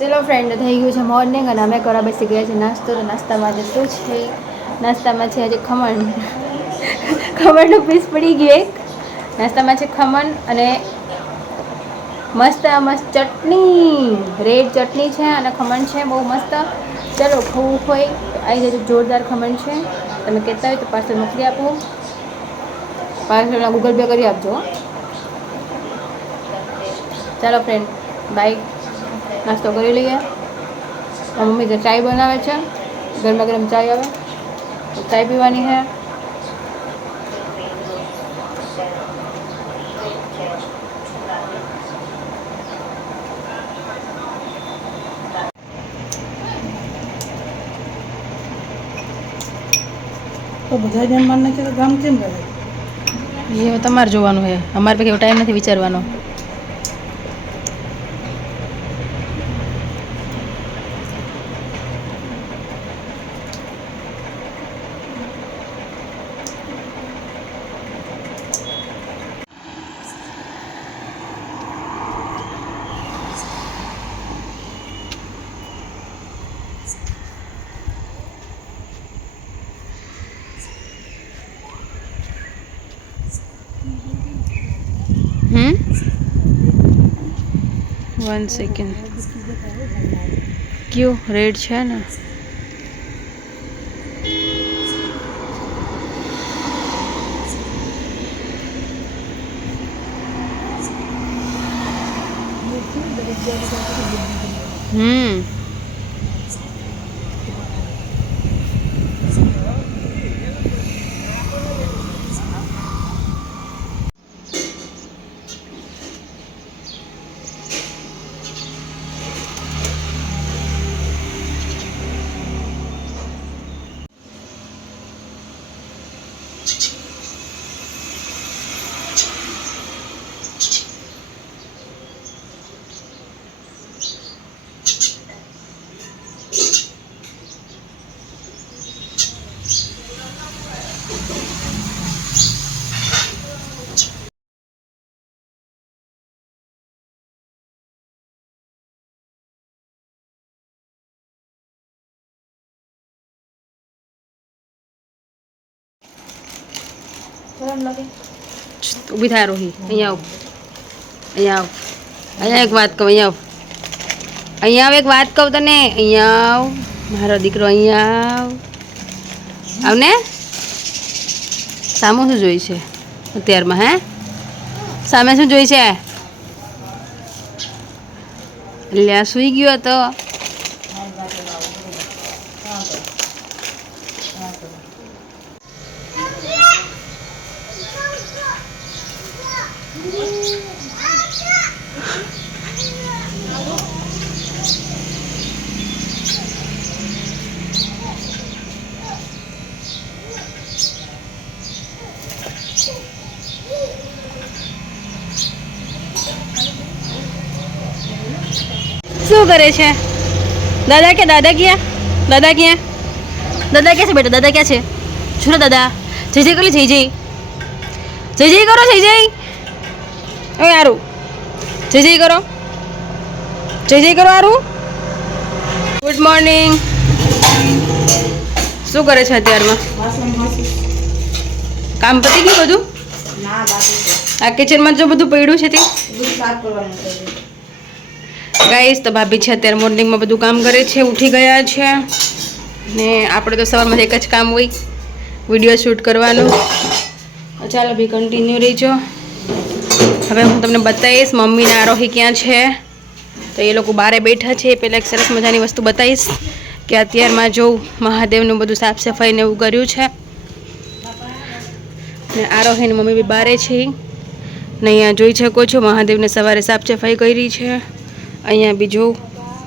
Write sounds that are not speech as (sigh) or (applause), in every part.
ચલો ફ્રેન્ડ થઈ ગયું છે મોર્નિંગ અને અમે કરવા બેસી ગયા છે નાસ્તો. તો નાસ્તામાં આજે શું છે? નાસ્તામાં છે આજે ખમણ. ખમણનું પીસ પડી ગયું એક. નાસ્તામાં છે ખમણ અને મસ્ત મસ્ત ચટણી. રેડ ચટણી છે અને ખમણ છે, બહુ મસ્ત. ચલો ખવું હોય આવી જજો, જોરદાર ખમણ છે. તમે કહેતા હોય તો પાર્સલ મોકલી આપો. પાર્સલના ગૂગલ પે કરી આપજો. ચાલો ફ્રેન્ડ બાય નાસ્તો કરી લઈએ. મમ્મી તો ચાય બનાવે છે. ગરમા ગરમ ચાય આવે. તો ચાય પીવાની છે. તો બધા જમવાનું નથી તો ગામ કેમ કરે એ તમારે જોવાનું છે. અમારે પાસે ટાઈમ નથી વિચારવાનો. હમ? વન સેકન્ડ કયું? રેડ છે ને? હમ. ઊભી થાય રોહી. અહીંયા આવ. અહીંયા આવ. અહીંયા એક વાત કહું, અહીંયા આવ. અહીંયા આવ, એક વાત કહું તને. અહીંયા આવ. મારો દીકરો અહીંયા આવ. આવને? સામું શું જોઈ છે? અત્યારમાં, હે? સામે શું જોઈ છે? લ્યા સૂઈ ગયો હતો. શું કરે છે? દાદા કે દાદા ક્યાં? દાદા ક્યાં? દાદા ક્યાં છે બેટા? દાદા ક્યાં છે? છો દાદા. જય જય કરો જય જય. જય જય કરો, જય જય. ઓય આરું. જય જય કરો. જય જય કરો આરું. ગુડ મોર્નિંગ શું કરે છે અત્યારમાં? કામ પતી ગયું બધું? આ કિચનમાં જો બધું પડ્યું છે તે? ગાઈસ તો ભાભી છે અત્યારે મોર્નિંગમાં બધું કામ કરે છે ઉઠી ગયા છે. ને આપણે તો સવારમાં એક જ કામ હોય વીડિયો શૂટ કરવાનું. ચાલો ભી કન્ટિન્યુ રહીજો હવે હું તમને બતાવીશ, મમ્મીના આરોહી ક્યાં છે. તો એ લોકો બારે બેઠા છે પહેલાં એક સરસ મજાની વસ્તુ બતાવીશ કે અત્યારમાં જોઉં મહાદેવનું બધું સાફ સફાઈ ને એવું કર્યું છે. ને આરોહીને મમ્મી બી બારે છે. ને અહીંયા જોઈ શકો છો, મહાદેવને સવારે સાફ સફાઈ કરી છે. અહીંયા બી જોઉં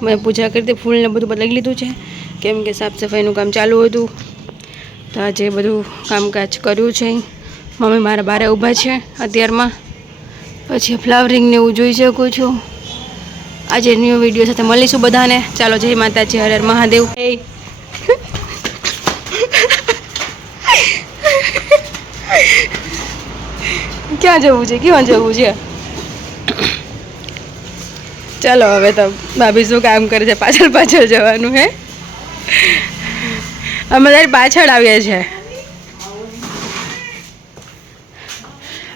મેં પૂજા કરી હતી, ફૂલને બધું બદલાઈ લીધું છે. કેમ કે સાફ સફાઈનું કામ ચાલુ હતું. તો આજે બધું કામકાજ કર્યું છે. મમ્મી મારા બારે ઊભા છે અત્યારમાં. પછી ફ્લાવરિંગને એવું જોઈ શકું છું. આજે ન્યૂ વીડિયો સાથે મળીશું બધાને. ચાલો, જય માતાજી, હર હર મહાદેવ. ક્યાં જવું છે? ક્યાં જવું છે? ચાલો, હવે તો ભાભી શું કામ કરે છે? પાછળ પાછળ જવાનું, હે? અમે તારી પાછળ આવીએ છીએ.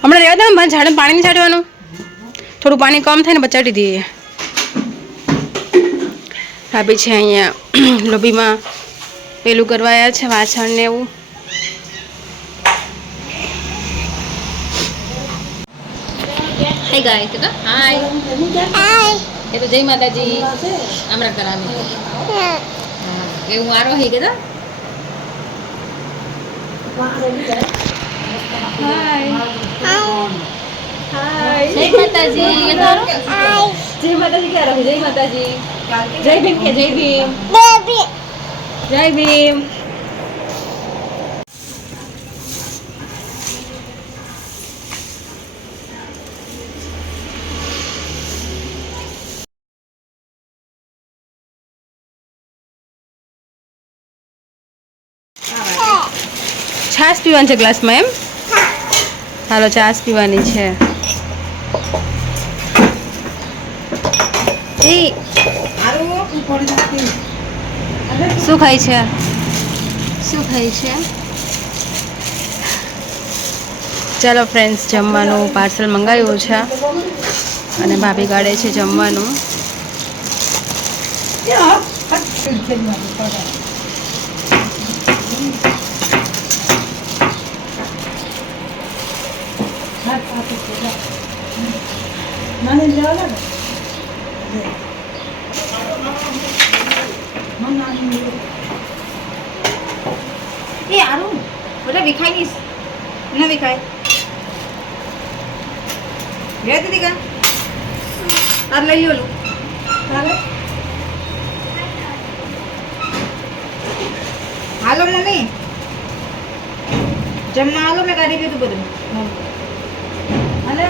હમણાં રહેવા દે ને ઝાડે પાણી નહીં છાંટવાનું થોડું પાણી કમ થાય ને બચાડી દઈએ ભાભી છે અહીંયા (clears throat) લોબીમાં પેલું કરવાયા છે વાસણ ને એવું. હાય ગાય હાય એ તો જય માતાજી. આમરા કરામી એ હું આરો હી કે તો જય માતાજી એ તો જય માતાજી, ક્યાં રહું? જય માતાજી. જય ભીમ કે જય ભીમ? જય ભીમ. છાશ પીવાની છે ગ્લાસમાં એમ? હાલો છાશ પીવાની છે. શું ખાય છે? શું ખાય છે? ચાલો ફ્રેન્ડ્સ જમવાનું પાર્સલ મંગાવ્યું છે. અને ભાભી કાઢે છે જમવાનું નાની લેવા લાગે હા નાની એ આરું, બધા વિખાય નહીં. ન વિખાય. લે દીદી કા તાર લઈ લો તારે? હાલો મમ્મી જમવા હાલો, મેં કાઢી દીધું બધું અને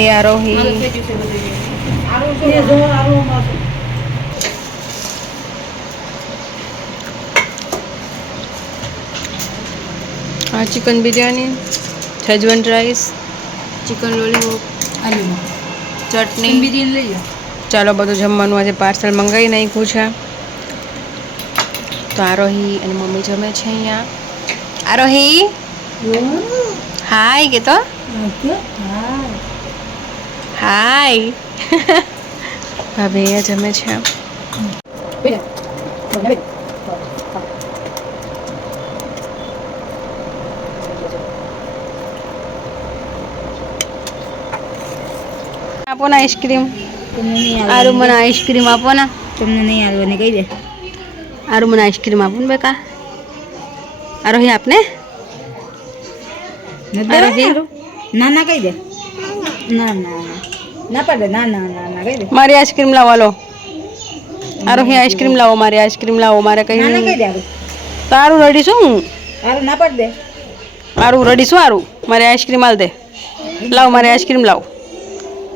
એ આરોહી. આ chicken biryani schezwan rice chicken lollipop આલ્યું. ચટણી. બિરયાની લઈ લો ચાલો બધું જમવાનું આજે પાર્સલ મંગાવી નાખ્યું છે. તો આરોહી અને મમ્મી જમે છે અહીંયા. આરોહી? હાય કે તો હા. હાય ભાભી અહીંયા જમે છે. આપો ને આઈસ્ક્રીમ. આરુ મને આઈસ્ક્રીમ આપો ને. તમને નહીં આવવાની કહી દે. આરુ મને આઈસ્ક્રીમ આપો ને બેકા આરોહી આપને? ના ના કહી દે. ના ના. ના પડે ના ના ના ના કહી દે. મારી આઈસ્ક્રીમ લાવો લો. આરોહી આઈસ્ક્રીમ લાવો મારી આઈસ્ક્રીમ લાવો મારે કઈ ના કહી. દે આરું તારું રડી શું હું? આરું ના પડ દે. મારું રડી શું આરું મારે આઈસ્ક્રીમ આલ દે. લાવો મારી આઈસ્ક્રીમ લાવો.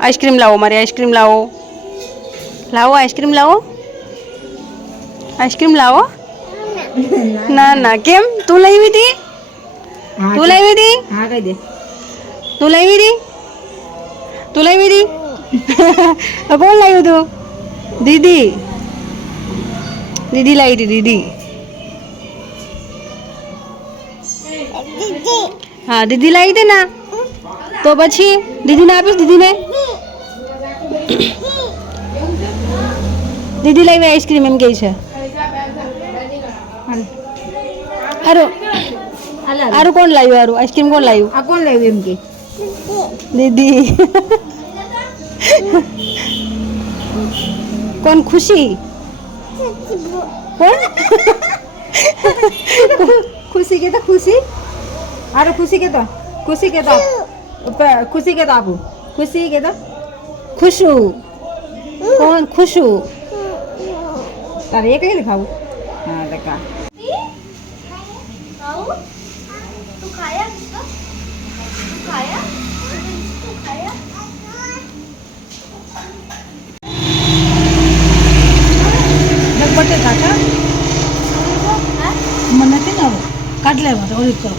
આઈસ્ક્રીમ લાવો મારી આઈસ્ક્રીમ લાવો. લાવો આઈસ્ક્રીમ લાવો. આઈસ્ક્રીમ લાવો. ના ના કેમ? તું લાવી હતી? તું લાવી હતી? હા કહી દે. તું લાવી હતી? તું લાવી હતી? કોણ લાવ્યું તું દીદી દીદી લાવી હતી દીદી હા દીદી લાવી હતી ના તો પછી દીદીને આપીશ દીદીને દીદી લાવી આઈસ્ક્રીમ એમ કે છે હારું હાલ હાલ. કોણ લાવ્યું આરું આઈસ્ક્રીમ કોણ લાવ્યું આ કોણ લાવ્યું એમ કે દીદી કોણ ખુશી કોણ ખુશી કે તો ખુશી આરો ખુશી કે તો ખુશી કે તો પ- ખુશી કે તો આપું ખુશી કે તો ખુશુ કોણ ખુશુ તારે એક લઈ ખાવું હા ટકા પડશે કાકા મને નથી ને હવે કાઢ લેવા ઓલી કરો